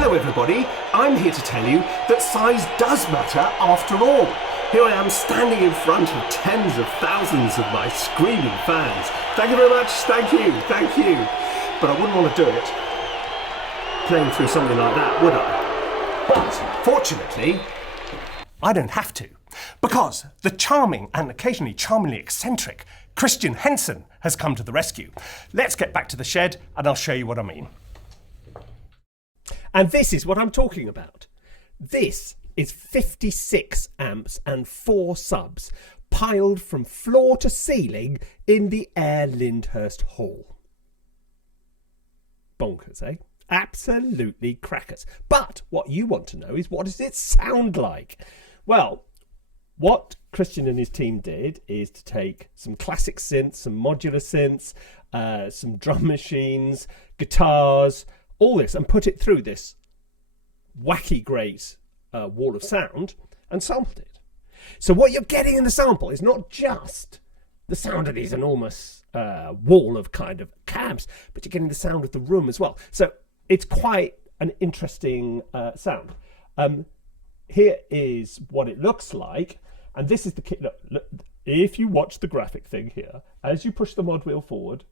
Hello everybody, I'm here to tell you that size does matter after all. Here I am standing in front of tens of thousands of my screaming fans. Thank you very much, thank you. But I wouldn't want to do it playing through something like that, would I? But fortunately, I don't have to, because the charming and occasionally charmingly eccentric Christian Henson has come to the rescue. Let's get back to the shed and I'll show you what I mean. And this is what I'm talking about. This is 56 amps and 4 subs piled from floor to ceiling in the Air Lyndhurst Hall. Bonkers, eh? Absolutely crackers. But what you want to know is, what does it sound like? Well, what Christian and his team did is to take some classic synths, some modular synths, some drum machines, guitars, all this, and put it through this wacky great wall of sound and sampled it. So what you're getting in the sample is not just the sound of these enormous wall of kind of cabs, but you're getting the sound of the room as well. So it's quite an interesting sound. Here is what it looks like, and this is the kit. Look, if you watch the graphic thing here, as you push the mod wheel forward,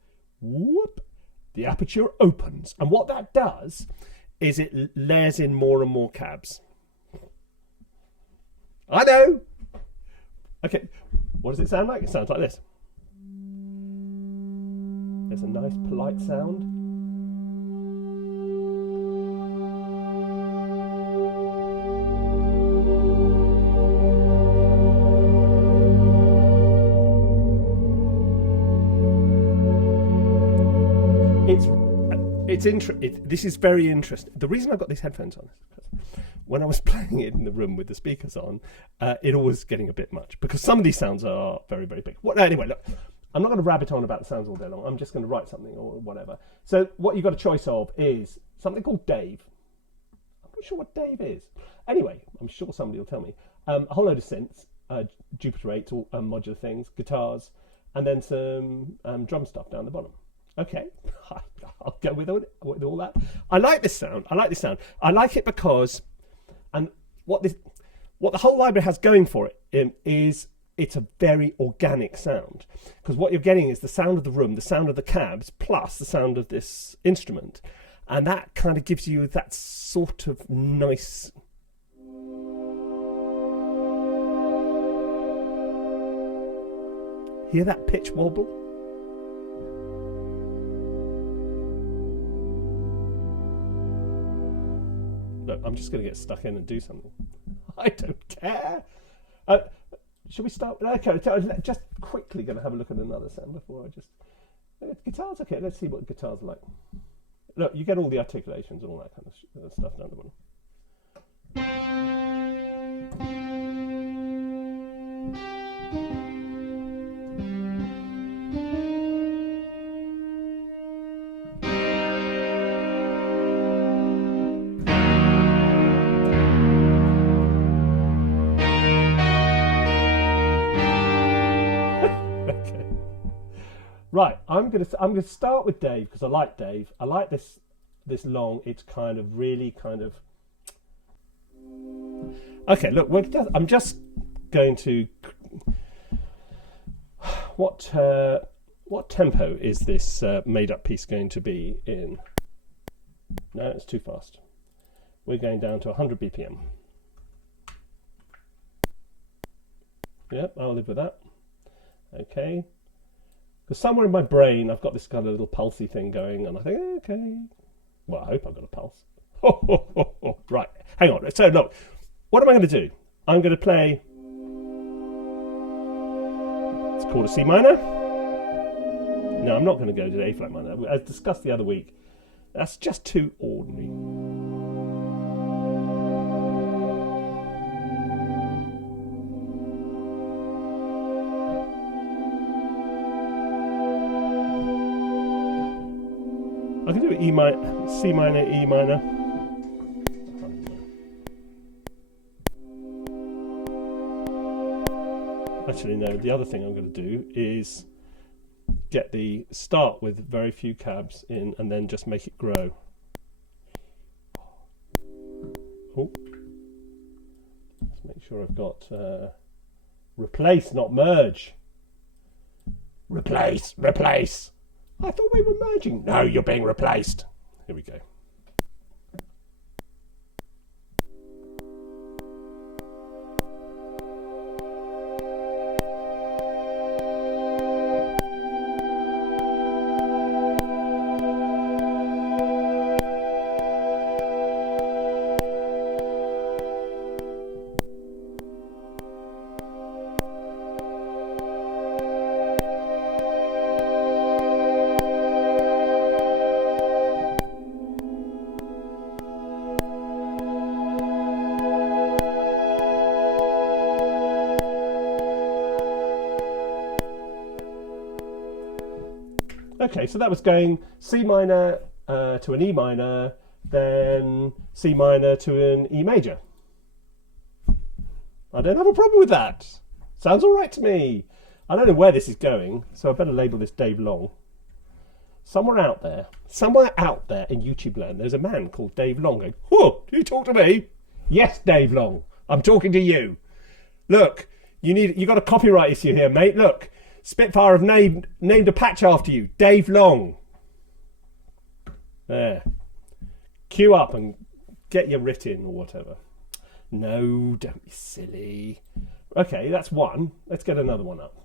whoop, the aperture opens, and what that does is it layers in more and more cabs. I know. Okay, what does it sound like? It sounds like this. There's a nice polite sound. This is very interesting. The reason I got these headphones on is because when I was playing it in the room with the speakers on, it was getting a bit much, because some of these sounds are very, very big. Anyway, look, I'm not going to rabbit on about the sounds all day long. I'm just going to write something or whatever. So what you've got a choice of is something called Dave. I'm not sure what Dave is. Anyway, I'm sure somebody will tell me. A whole load of synths, Jupiter 8, all modular things, guitars, and then some drum stuff down the bottom. Okay, I'll go with all that. I like this sound. I like it because, and what the whole library has going for it is it's a very organic sound. Because what you're getting is the sound of the room, the sound of the cabs, plus the sound of this instrument. And that kind of gives you that sort of nice... Hear that pitch wobble? Look, I'm just going to get stuck in and do something. I don't care. Should we start? Okay, just quickly going to have a look at another sound before I just... Guitars, okay, let's see what guitars are like. Look, you get all the articulations and all that kind of stuff down the bottom. Right, I'm gonna start with Dave because I like Dave. I like this long. It's kind of really kind of. Okay, look, I'm just going to. What tempo is this made-up piece going to be in? No, it's too fast. We're going down to 100 BPM. Yep, I'll live with that. Okay. Because somewhere in my brain, I've got this kind of little pulsy thing going, and I think, okay. Well, I hope I've got a pulse. Right, hang on. So, look, what am I going to do? I'm going to play... It's called a C minor. No, I'm not going to go to the A flat minor. As discussed the other week, that's just too ordinary. I can do E minor, C minor, E minor. Actually, no, the other thing I'm going to do is start with very few cabs in and then just make it grow. Oh, let's make sure I've got replace, not merge. Replace, replace. I thought we were merging. No, you're being replaced. Here we go. Okay, so that was going C minor to an E minor, then C minor to an E major. I don't have a problem with that. Sounds all right to me. I don't know where this is going, so I better label this Dave Long. Somewhere out there in YouTube land, there's a man called Dave Long going, "Oh, do you talk to me?" Yes, Dave Long, I'm talking to you. Look, you got a copyright issue here, mate. Look. Spitfire have named a patch after you, Dave Long. There. Queue up and get your written or whatever. No, don't be silly. Okay, that's one. Let's get another one up.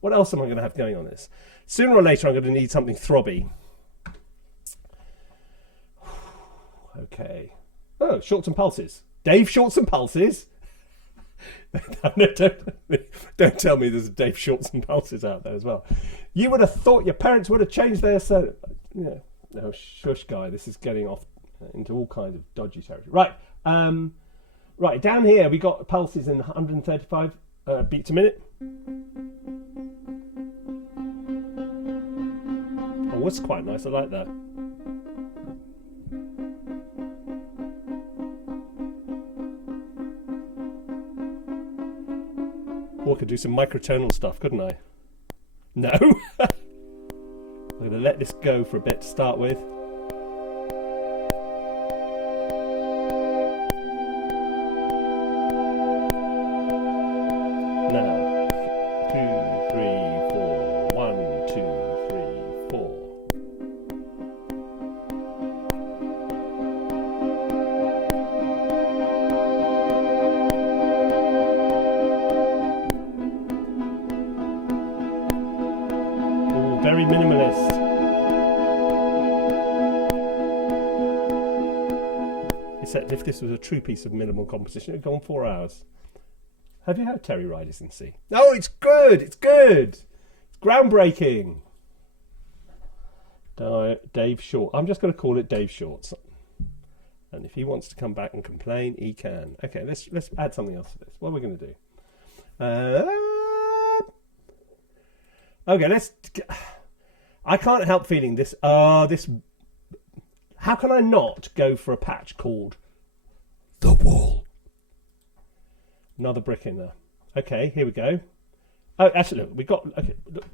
What else am I going to have going on this? Sooner or later, I'm going to need something throbby. Okay. Oh, shorts and pulses. Dave Shorts and Pulses. No, don't tell me there's a Dave Shorts and Pulses out there as well. You would have thought your parents would have changed their no, shush, guy. This is getting off into all kinds of dodgy territory. Right, right down here we got pulses in 135 beats a minute. Oh, that's quite nice. I like that. Or I could do some microtonal stuff, couldn't I? No. I'm going to let this go for a bit to start with. Now, 2, 3, 4. 1, 2, 3, 4. Very minimalist. Except if this was a true piece of minimal composition, it would go on 4 hours. Have you had Terry Riders in C? Oh, it's good. It's good. It's groundbreaking. Dave Short. I'm just going to call it Dave Shorts. And if he wants to come back and complain, he can. Okay, let's add something else to this. What are we going to do? Okay, I can't help feeling this. How can I not go for a patch called The Wall? Another brick in there. Okay, here we go. Oh, actually, look, we got. Okay, look.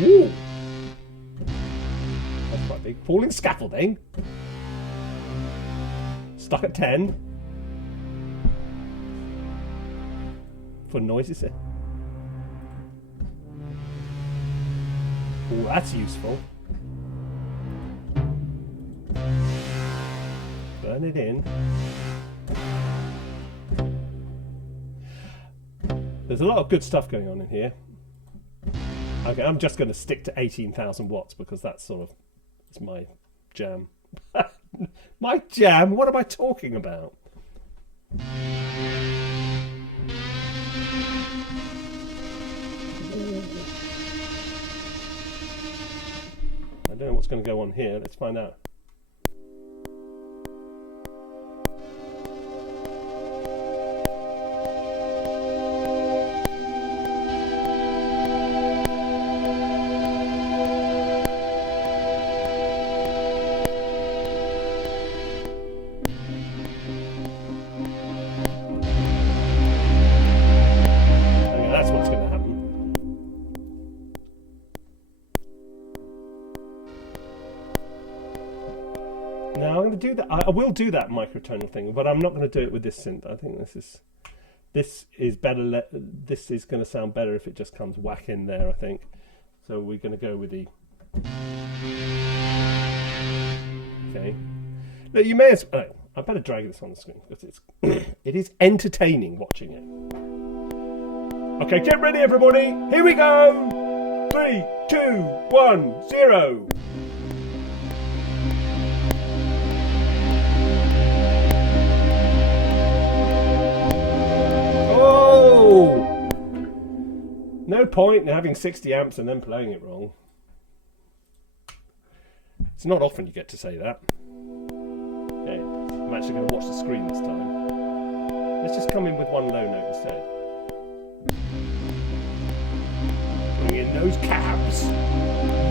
Ooh, that's quite big. Falling scaffolding. Stuck at 10. For noises. Oh, that's useful. Burn it in. There's a lot of good stuff going on in here. Okay, I'm just going to stick to 18,000 watts because that's sort of, it's my jam. My jam? What am I talking about? I don't know what's going to go on here. Let's find out. I'm going to do that. I will do that microtonal thing, but I'm not going to do it with this synth. I think this is better. This is going to sound better if it just comes whack in there, I think. So we're going to go with the... Okay. Now you may as well... Oh, I better drag this on the screen because it is entertaining watching it. Okay, get ready everybody. Here we go. 3, 2, 1, 0. Oh! No point in having 60 amps and then playing it wrong. It's not often you get to say that. Okay, I'm actually going to watch the screen this time. Let's just come in with one low note instead. Bring in those cabs.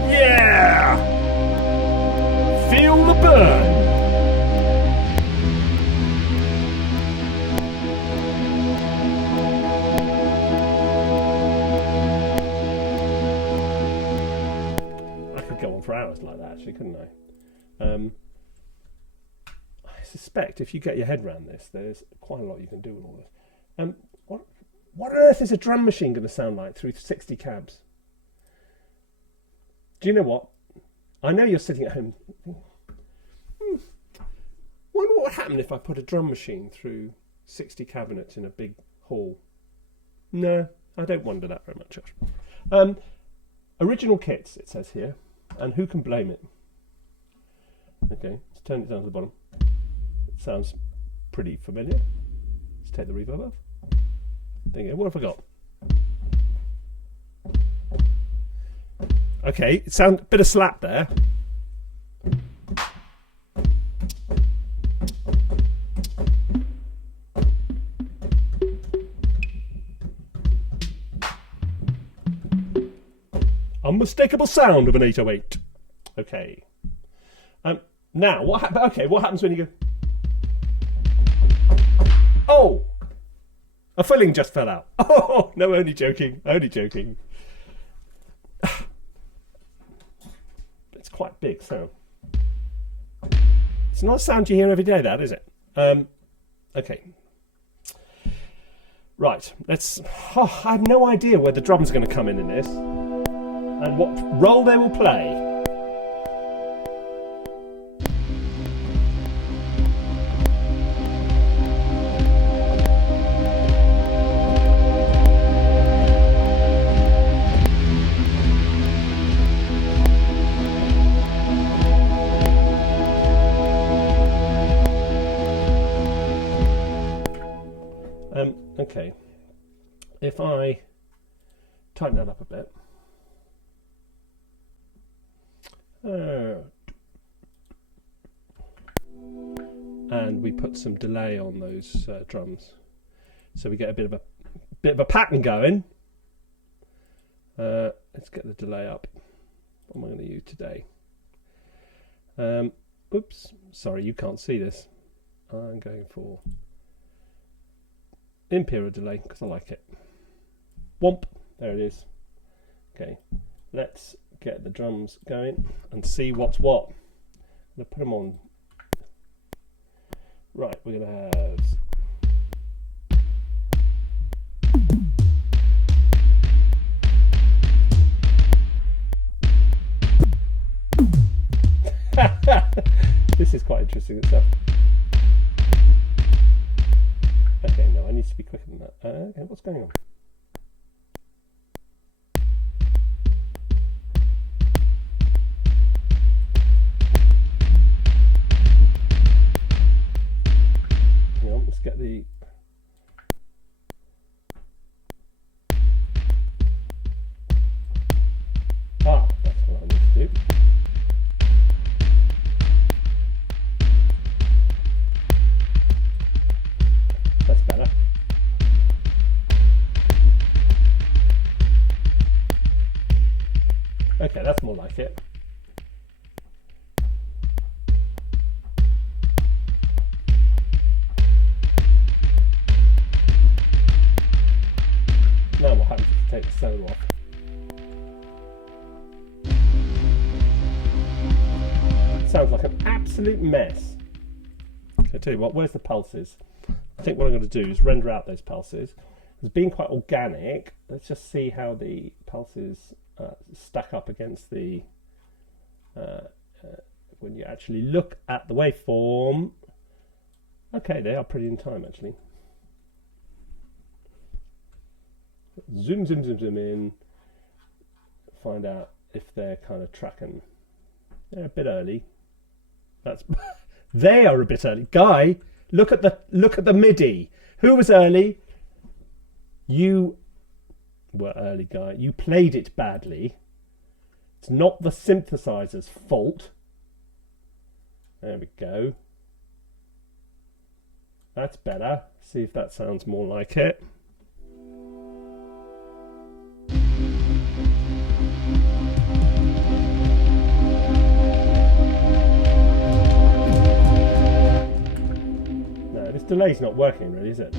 Yeah! Feel the burn. I could go on for hours like that, actually, couldn't I? I suspect if you get your head around this, there's quite a lot you can do with all this. What on earth is a drum machine going to sound like through 60 cabs? Do you know what? I know you're sitting at home thinking, wonder what would happen if I put a drum machine through 60 cabinets in a big hall. No, I don't wonder that very much, Josh. Original kits, it says here, and who can blame it? Okay, let's turn it down to the bottom. It sounds pretty familiar. Let's take the reverb off. There you go. What have I got? Okay, it sounds a bit of slap there. Unmistakable sound of an 808. Okay. Now what happens? Okay, what happens when you go? Oh, a filling just fell out. Oh no, only joking. Only joking. It's quite big sound. It's not a sound you hear every day, that is it? Okay. Right. Let's. Oh, I have no idea where the drums are going to come in this, and what role they will play. Okay, if I tighten that up a bit, and we put some delay on those drums, so we get a bit of a pattern going. Let's get the delay up. What am I going to use today? Oops, sorry, you can't see this. I'm going for Imperial delay because I like it. Womp, there it is. Okay, let's get the drums going and see what's what. I'm going to put them on. Right, we're going to have. This is quite interesting stuff. Okay, no, I need to be quicker than that. Okay, what's going on? Hang on, let's get the... Ah, that's what I need to do. That's better. Okay, that's more like it. Now what happens if you take the solo off? Sounds like an absolute absolute mess. I tell you what, where's the pulses? I think what I'm going to do is render out those pulses. It's being quite organic. Let's just see how the pulses stack up against the when you actually look at the waveform. Okay, they are pretty in time actually. Zoom in. Find out if they're kind of tracking. They're a bit early. That's they are a bit early. Guy, look at the MIDI. Who was early? You were early, Guy. You played it badly. It's not the synthesizer's fault. There we go. That's better. See if that sounds more like it. No, this delay's not working really, is it?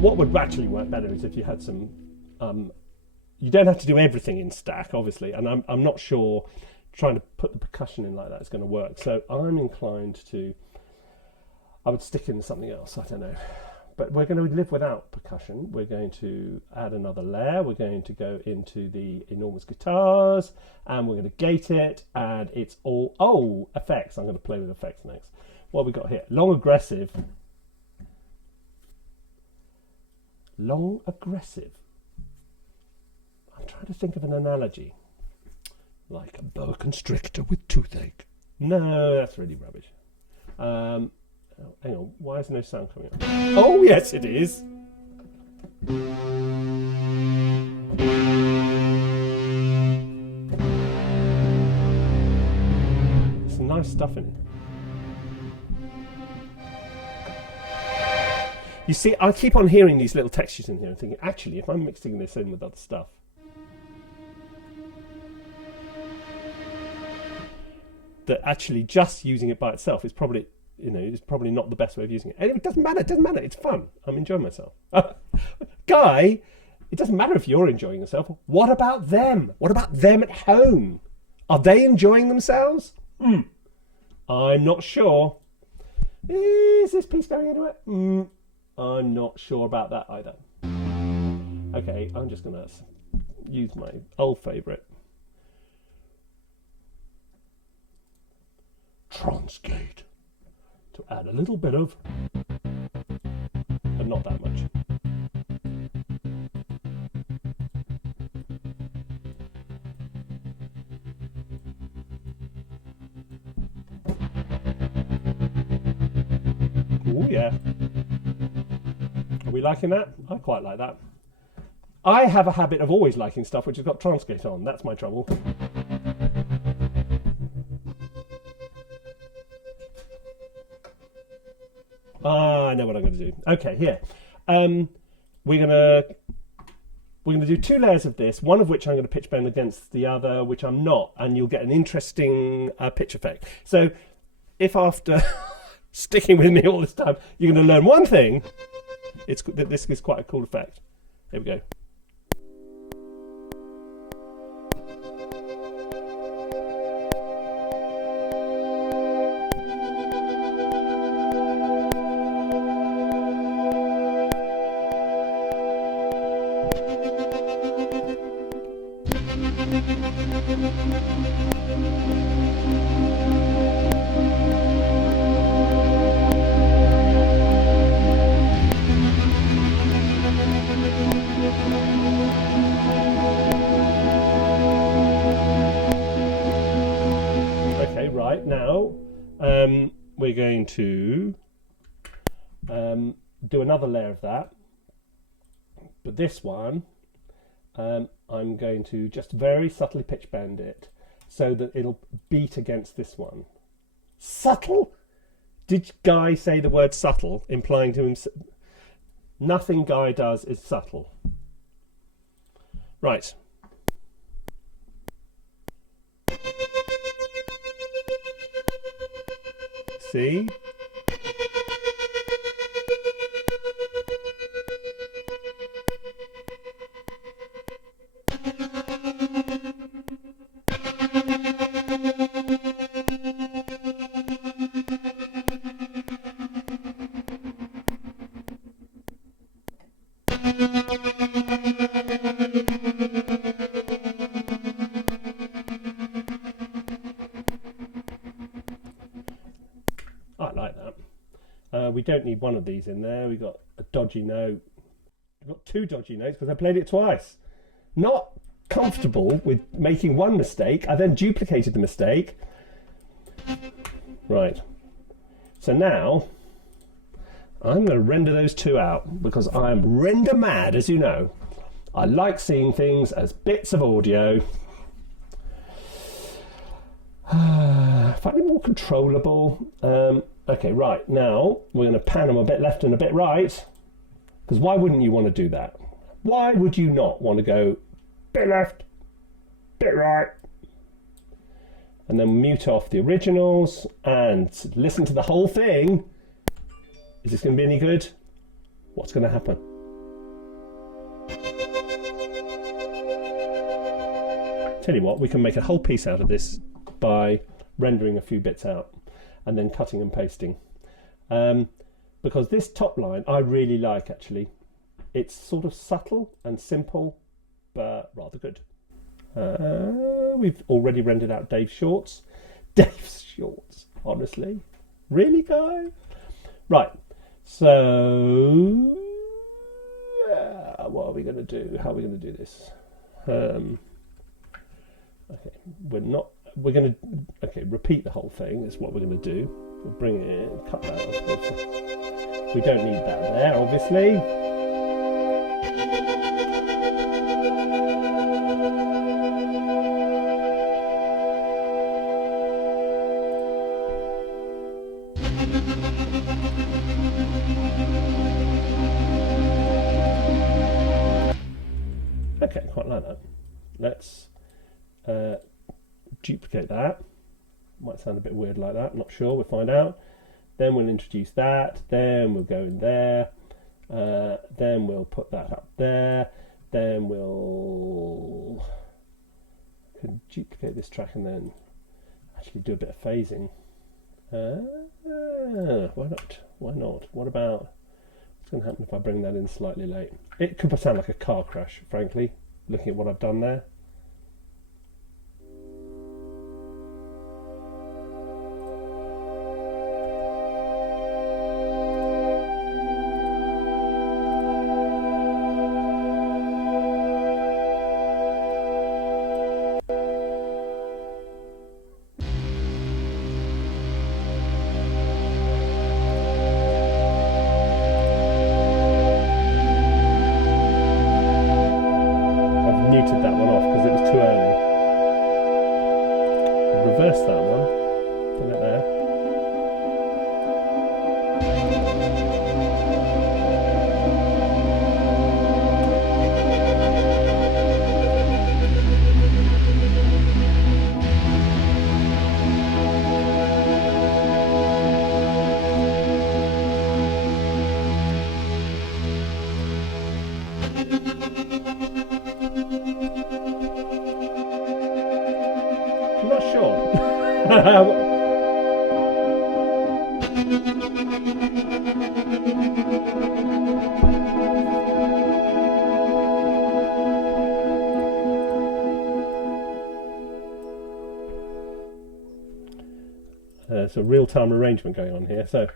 What would actually work better is if you had some you don't have to do everything in stack obviously, and I'm not sure trying to put the percussion in like that is going to work, so I'm inclined to I would stick in something else. I don't know, but we're going to live without percussion. We're going to add another layer. We're going to go into the enormous guitars and we're going to gate it, and it's all effects. I'm going to play with effects next. What have we got here? Long aggressive. Long aggressive. I'm trying to think of an analogy. Like a boa constrictor with toothache. No, that's really rubbish. Hang on, why is no sound coming up? Oh yes it is. There's some nice stuff in it. You see, I keep on hearing these little textures in here and thinking, actually, if I'm mixing this in with other stuff, that actually just using it by itself is probably, is probably not the best way of using it. And it doesn't matter. It's fun. I'm enjoying myself. Guy, it doesn't matter if you're enjoying yourself. What about them? What about them at home? Are they enjoying themselves? I'm not sure. Is this piece going into it? I'm not sure about that either. Okay, I'm just going to use my old favourite. Transgate. To add a little bit of, but not that much. Oh yeah. Are we liking that? I quite like that. I have a habit of always liking stuff which has got transgate on. That's my trouble. I know what I'm going to do. Okay, here. We're going to do two layers of this, one of which I'm going to pitch bend against the other, which I'm not, and you'll get an interesting pitch effect. So if after sticking with me all this time, you're going to learn one thing, this is quite a cool effect. Here we go. Okay, right, now we're going to do another layer of that, but this one I'm going to just very subtly pitch bend it so that it'll beat against this one. Subtle? Did Guy say the word subtle, implying to him nothing Guy does is subtle? Right. See? I like that. We don't need one of these in there. We've got a dodgy note. We've got 2 dodgy notes because I played it twice. Not comfortable with making one mistake. I then duplicated the mistake. Right. So now I'm going to render those 2 out because I am render mad, as you know. I like seeing things as bits of audio. Find it more controllable. Okay, right, now we're going to pan them a bit left and a bit right, because why wouldn't you want to do that? Why would you not want to go bit left, bit right, and then mute off the originals and listen to the whole thing? Is this going to be any good? What's going to happen? Tell you what, we can make a whole piece out of this by rendering a few bits out and then cutting and pasting, because this top line I really like. Actually, it's sort of subtle and simple but rather good. We've already rendered out Dave's shorts. Dave's shorts, honestly, really, guy? Right, so what are we going to do? How are we going to do this? Okay, we're going to repeat the whole thing is what we're going to do. We'll bring it in, cut that off. We don't need that there, obviously. Okay, quite like that. Let's duplicate that. Might sound a bit weird like that, not sure, we'll find out. Then we'll introduce that, then we'll go in there, then we'll put that up there, then we'll duplicate this track and then actually do a bit of phasing. Why not? Why not? What about, what's going to happen if I bring that in slightly late? It could sound like a car crash, frankly, looking at what I've done there. Muted that one off because it was too early. Reverse that one, put it there. I'm not sure. There's a real-time arrangement going on here, so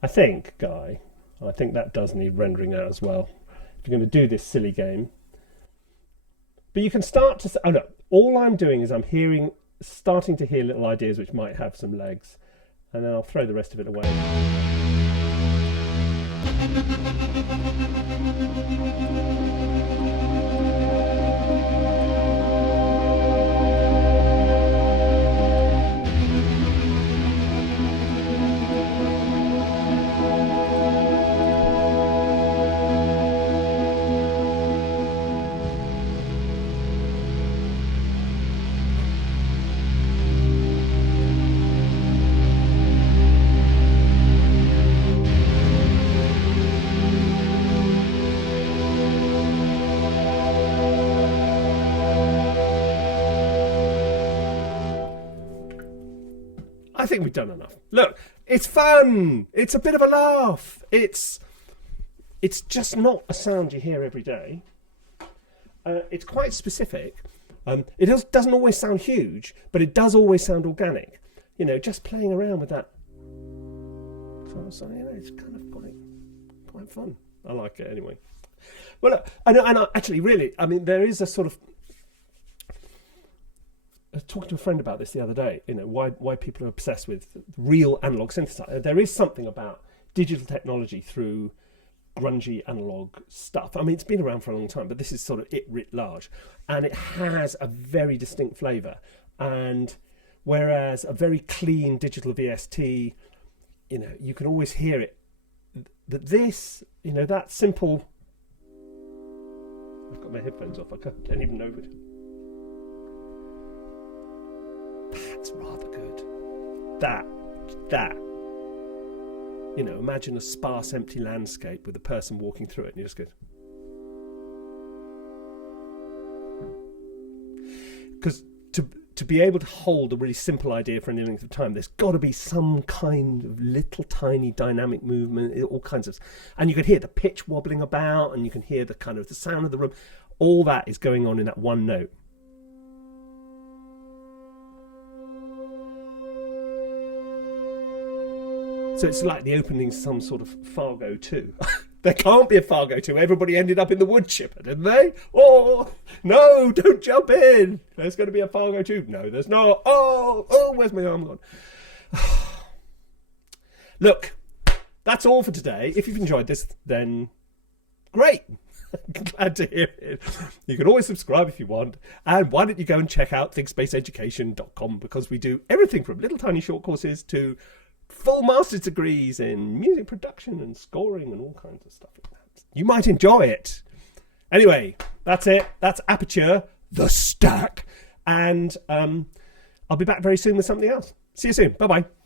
I think, Guy, I think that does need rendering out as well if you're going to do this silly game. But you can start to, oh no, all I'm doing is I'm starting to hear little ideas which might have some legs, and then I'll throw the rest of it away. I think we've done enough. Look, it's fun. It's a bit of a laugh. It's just not a sound you hear every day. It's quite specific. It doesn't always sound huge, but it does always sound organic. You know, just playing around with that. So you know, it's kind of quite fun. I like it anyway. Well, actually, really, I mean, there is a sort of. I was talking to a friend about this the other day. You know, why people are obsessed with real analog synthesizer. There is something about digital technology through grungy analog stuff. I mean, it's been around for a long time, but this is sort of it writ large, and it has a very distinct flavour. And whereas a very clean digital VST, you know, you can always hear it. That this, you know, that simple. I've got my headphones off. I can't even know it. That's rather good. That. You know, imagine a sparse, empty landscape with a person walking through it, and you just go. Because to be able to hold a really simple idea for any length of time, there's got to be some kind of little tiny dynamic movement, all kinds of, and you can hear the pitch wobbling about, and you can hear the kind of the sound of the room. All that is going on in that one note. So it's like the opening to some sort of Fargo 2. There can't be a Fargo 2. Everybody ended up in the wood chipper, didn't they? Oh, no, don't jump in. There's going to be a Fargo 2. No, there's not. Oh, where's my arm gone? Look, that's all for today. If you've enjoyed this, then great. Glad to hear it. You can always subscribe if you want. And why don't you go and check out thingspaceeducation.com, because we do everything from little tiny short courses to full master's degrees in music production and scoring and all kinds of stuff like that. You might enjoy it. Anyway, that's it. That's Aperture, the stack. And I'll be back very soon with something else. See you soon. Bye-bye.